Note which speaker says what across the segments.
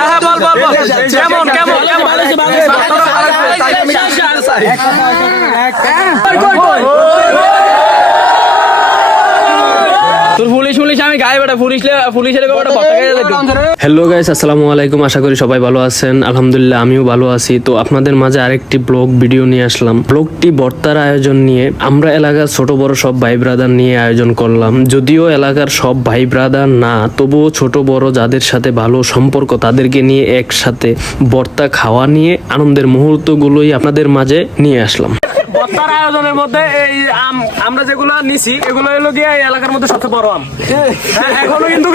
Speaker 1: হ্যাঁ বল বল বল কেমন কেমন কেমন
Speaker 2: হ্যালো গাইস আসসালামু আলাইকুম। আশা করি সবাই ভালো আছেন। আলহামদুলিল্লাহ আমিও ভালো আছি। তো আপনাদের মাঝে আরেকটি ব্লগ ভিডিও নিয়ে আসলাম। ব্লগটি বর্তার আয়োজন নিয়ে আমরা এলাকার ছোট বড় সব ভাই ব্রাদার নিয়ে আয়োজন করলাম। যদিও এলাকার সব ভাই ব্রাদার না তবুও ছোট বড় যাদের সাথে ভালো সম্পর্ক তাদেরকে নিয়ে একসাথে বর্তা খাওয়া নিয়ে আনন্দের মুহূর্তগুলোই আপনাদের মাঝে নিয়ে আসলাম।
Speaker 1: বত্তার আয়োজনের মধ্যে এই আম আমরা যেগুলো নিছি এগুলো হলো গিয়ে এই এলাকার মধ্যে সবচেয়ে বড় আম। হ্যাঁ, এখনও কিন্তু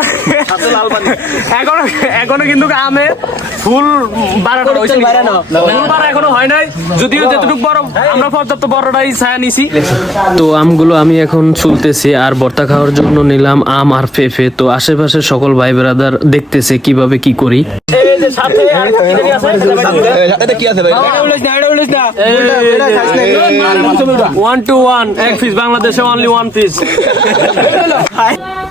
Speaker 1: এখনও এখনও কিন্তু আমে ফুল বাড়ানো হয়েছে ফুল বাড়া এখনও হয় নাই যদিও যেটুকু বড় আমরা পর্যাপ্ত বড়টাই ছায়া নিছি
Speaker 2: তো আমগুলো আমি এখন চুলতেছি আর ভর্তা খাওয়ার জন্য নিলাম আম আর পেঁপে তো আশেপাশে সকল ভাই ব্রাদার দেখতেছে কীভাবে কি করি
Speaker 1: বাংলাদেশে অনলি ওয়ান পিস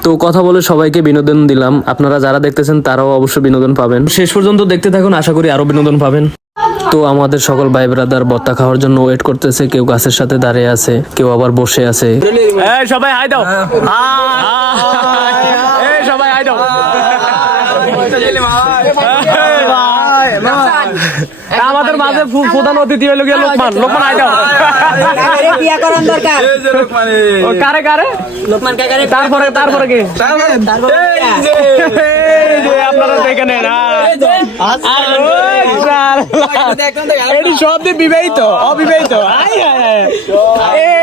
Speaker 2: তো কথা বলে সবাইকে বিনোদন দিলাম। আপনারা যারা দেখতেছেন তারাও অবশ্যই বিনোদন পাবেন। শেষ পর্যন্ত দেখতে থাকুন আশা করি আরও বিনোদন পাবেন। তো আমাদের সকল ভাই ব্রাদার বত্তা খাওয়ার জন্য ওয়েট করতেছে। কেউ গাছের সাথে দাঁড়িয়ে আছে কেউ আবার বসে আছে।
Speaker 1: সবাই হাই দাও। আমাদের মাঝে প্রধান অতিথি হলো গিয়ে লোকমান লোকমান আইডা আরে
Speaker 3: বিয়া করার দরকার।
Speaker 1: ও, কারে কারে?
Speaker 3: লোকমান কাকারে
Speaker 1: তারপরে তারপরে কি?
Speaker 3: তারপরে
Speaker 1: আপনারা দেখে নেন আর ওই শালা। এটি সব দিয়ে বিবাহিত অবিবাহিত? আই, আই, আই।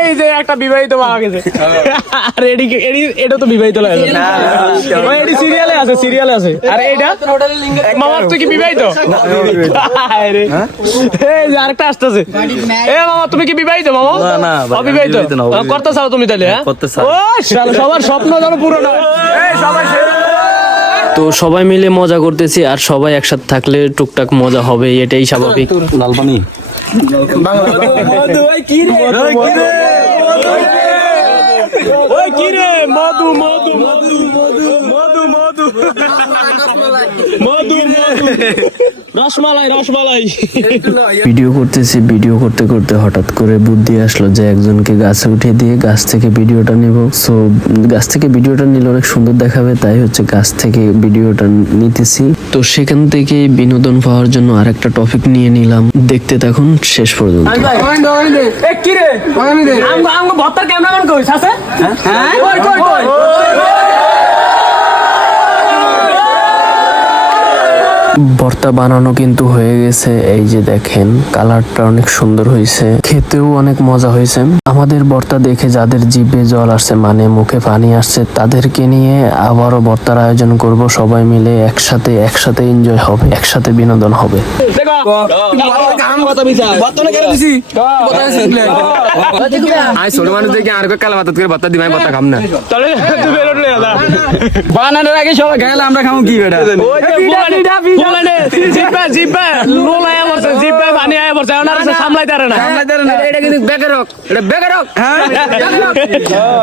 Speaker 1: এই যে একটা বিবাহিত পাওয়া গেছে। আর এডি এডি- এটা তো বিবাহিত লাগে ওই সিরিয়ালে আছে সিরিয়ালে আছে। আর এইটা মামা তুই কি বিবাহিত? আরে। এই যে আরেকটা আসতেছে। এ মামা তুমি কি বিবাহিত মামা?
Speaker 4: না, না,
Speaker 1: অবিবাহিত?
Speaker 4: বিবাহিত না, অবিবাহিত।
Speaker 1: করতে চাও তুমি তাহলে হ্যাঁ? ও সবার স্বপ্ন যেন হয়। এই সবাই
Speaker 2: তো সবাই মিলে মজা করতেছি আর সবাই একসাথে থাকলে টুকটাক মজা হবে এটাই স্বাভাবিক।
Speaker 1: লালবানি। মধু মধু মধু মধু। রসমালাই রসমালাই।
Speaker 2: ভিডিও করতেছি ভিডিও করতে করতে হঠাৎ করে বুদ্ধি আসলো যে একজনকে গাছে উঠে দিয়ে গাছ থেকে ভিডিওটা নিব। সো গাছ থেকে ভিডিওটা নিলে অনেক সুন্দর দেখাবে তাই হচ্ছে গাছ থেকে ভিডিওটা নিতেছি। তো সেখান থেকে বিনোদন পাওয়ার জন্য আরেকটা টপিক নিয়ে নিলাম। দেখতে তখন শেষ পর্যন্ত।
Speaker 1: এ কি রে? আমগো আমগো ভত্তার ক্যামেরাম্যান কই? আছে? হ্যাঁ কই কই কই
Speaker 2: ভর্তা বানানো কিন্তু হয়ে গেছে। এই যে দেখেন কালারটা অনেক সুন্দর হয়েছে। খেতেও অনেক মজা হয়েছে। আমাদের বর্তা দেখে যাদের জিভে জল আসছে মানে মুখে পানি আসছে তাদেরকে নিয়ে আবারও বর্তার আয়োজন করব। সবাই মিলে একসাথে একসাথে এনজয় হবে একসাথে বিনোদন হবে।
Speaker 5: ছোট মানুষ দেখে আর কালা করে দিমাই খাম না।
Speaker 4: বানানোর আগে সবাই খেলে আমরা খাব কি বেটা?
Speaker 1: জিপে জিপে লোলা আয়া বসে জিপে পানি আয়া বসে ওনার সে সামলাইতে পারে না।
Speaker 5: এটা কিন্তু বেকার হোক এটা বেকার হোক।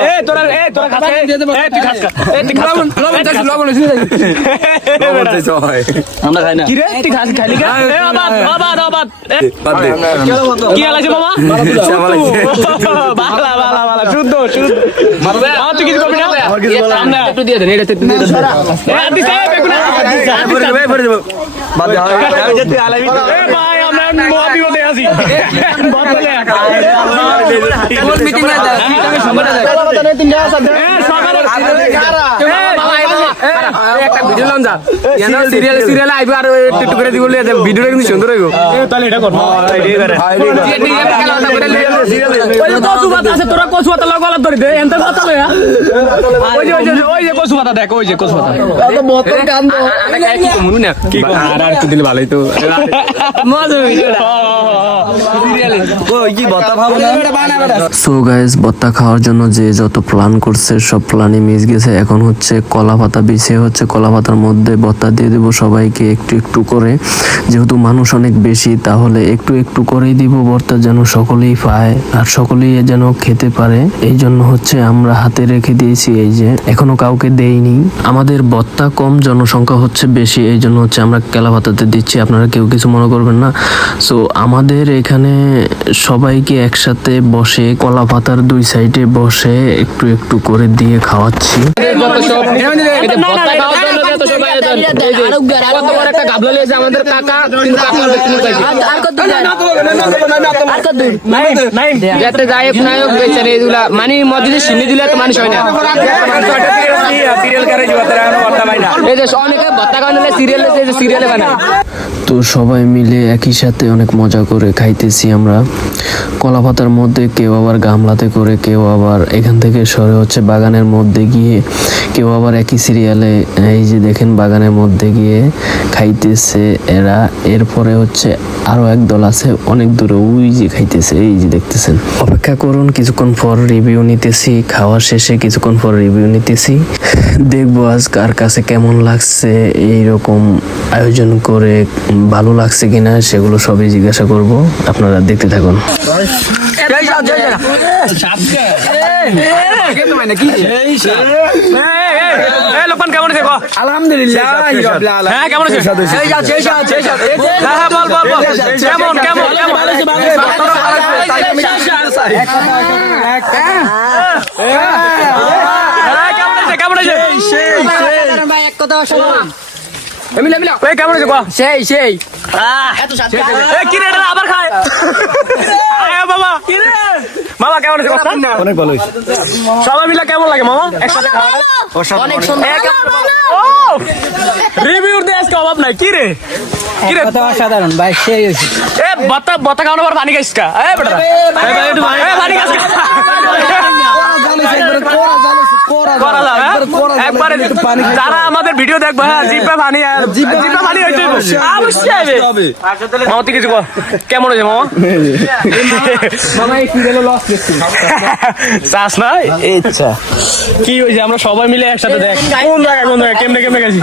Speaker 1: এ তোরা এ তোরা খাস এ তুই খাস এ তুই খাস। খা।
Speaker 5: লবণ চাইছি লবণ
Speaker 1: এ বেটা।
Speaker 4: আমরা খাই না।
Speaker 1: কি রে তুই খাস খালি খা এ আবাদ আবাদ আবাদ এ, কি হালাইছে মামা? বালা বালা বালা শুদ্ধ শুদ্ধ। মামা তুই কিছু করবি না? সামনে
Speaker 5: একটু দিয়ে দেন এটা একটু দিয়ে দেন
Speaker 1: এ সে বেগুনা বাদ দে হয় যে
Speaker 4: তুই আলামি
Speaker 1: এ ভাই আমরা মোয়াবি হতে আসি
Speaker 5: বদলে মিটিং এ যাও মিটিং এ সময়টা যাও তিনটা সাথে
Speaker 1: এ সকালে
Speaker 5: একটা ভিডিও লন যা সিরিয়াল সিরিয়াল আইবো আর একটু করে দিব লিয়ে ভিডিওটা কিন্তু সুন্দর হইবো
Speaker 1: তাহলে এটা কর ওই যে কচু পাতা আছে তোরা কচু পাতা লগা লাগ ধরি দে এনতে কথা লয়া ওই যে ওই যে ওই যে কচু পাতা দেখ ওই যে কচু পাতা
Speaker 5: মনু না আর আর দিলে ভালোই তো
Speaker 1: মজা
Speaker 2: সো গাইস ভর্তা খাওয়ার জন্য যে যত প্ল্যান করছে সব প্ল্যানই মিস গেছে। এখন হচ্ছে কলা পাতা বেছে হচ্ছে কলা পাতার মধ্যে বত্তা দিয়ে দেবো সবাইকে একটু একটু করে। যেহেতু মানুষ অনেক বেশি তাহলে একটু একটু করেই দিব ভর্তা যেন সকলেই পায় আর সকলেই যেন খেতে পারে। এই জন্য হচ্ছে আমরা হাতে রেখে দিয়েছি এই যে এখনও কাউকে দেইনি। আমাদের বত্তা কম জনসংখ্যা হচ্ছে বেশি এই জন্য হচ্ছে আমরা কেলা পাতাতে দিচ্ছি। আপনারা কেউ কিছু মনে করবেন না। সো আমাদের এখানে সবাইকে একসাথে বসে কলা পাতার দুই সাইডে বসে একটু একটু করে দিয়ে খাওয়াচ্ছি।
Speaker 5: সিরিয়ালে
Speaker 2: তো সবাই মিলে একই সাথে অনেক মজা করে খাইতেছি আমরা। কলা পাতার মধ্যে কেউ আবার গামলাতে করে, কেউ আবার এখান থেকে সরে হচ্ছে বাগানের মধ্যে গিয়ে, কেউ আবার একই সিরিয়ালে, এই যে দেখেন বাগানের মধ্যে গিয়ে খাইতেছে এরা। এরপরে হচ্ছে আরও এক দল আছে অনেক দূরে, ওই যে খাইতেছে, এই যে দেখতেছেন। অপেক্ষা করুন, কিছুক্ষণ পর রিভিউ নিতেছি খাওয়া শেষে কিছুক্ষণ পর রিভিউ নিতেছি। দেখব আজ কার কাছে কেমন লাগছে, এইরকম আয়োজন করে ভালো লাগছে কিনা সেগুলো সবই জিজ্ঞাসা করব। আপনারা দেখতে থাকুন।
Speaker 1: কেমন আছে কো
Speaker 4: আলহামদুলিল্লাহ।
Speaker 1: হ্যাঁ কেমন আছে বল বল বল কেমন কেমন কেমন কেমন আছে কেমন আছে
Speaker 3: ভাই এক কথা
Speaker 5: মিলা মিলা
Speaker 1: এই কেমন আছে
Speaker 5: সেই সেই
Speaker 1: কি রে আবার খায় বাবা কি রে মামা কেমন আছে
Speaker 4: অনেক ভালো
Speaker 1: সবাই মিলে কেমন লাগে মামা একসাথে খাওয়াটা
Speaker 3: অনেক সুন্দর
Speaker 1: ও দিয়ে আজকে অভাব নাই কি রে কি রে
Speaker 3: কথা অসাধারণ ভাই সেই
Speaker 1: এ বতা বতা খাওয়ানোর পর পানি খাইস কা এ বেটা এ পানি খাইস কা করা হ্যাঁ? একবারে যারা আমাদের ভিডিও দেখবে হ্যাঁ জিপে পানি জিপে পানি হইতে অবশ্যই হবে। মামা তুই কিছু কেমন হয়েছে মামা? চাস না? ইচ্ছা। কি হয়েছে আমরা সবাই মিলে একসাথে দেখ। কোন জায়গায় কোন জায়গায় কেমনে কেমনে গেছি?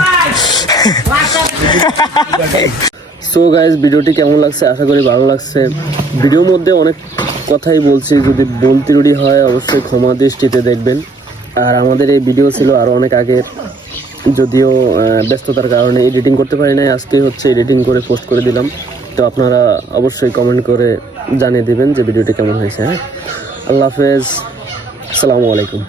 Speaker 2: সো গাইজ ভিডিওটি কেমন লাগছে? আশা করি ভালো লাগছে। ভিডিওর মধ্যে অনেক কথাই বলছি। যদি ভুল ত্রুটি হয় অবশ্যই ক্ষমা দৃষ্টিতে দেখবেন। আর আমাদের এই ভিডিও ছিল আরও অনেক আগের যদিও ব্যস্ততার কারণে এডিটিং করতে পারি নাই, আজকে হচ্ছে এডিটিং করে পোস্ট করে দিলাম। তো আপনারা অবশ্যই কমেন্ট করে জানিয়ে দেবেন যে ভিডিওটি কেমন হয়েছে হ্যাঁ? আল্লাহ হাফেজ, আসসালামু আলাইকুম।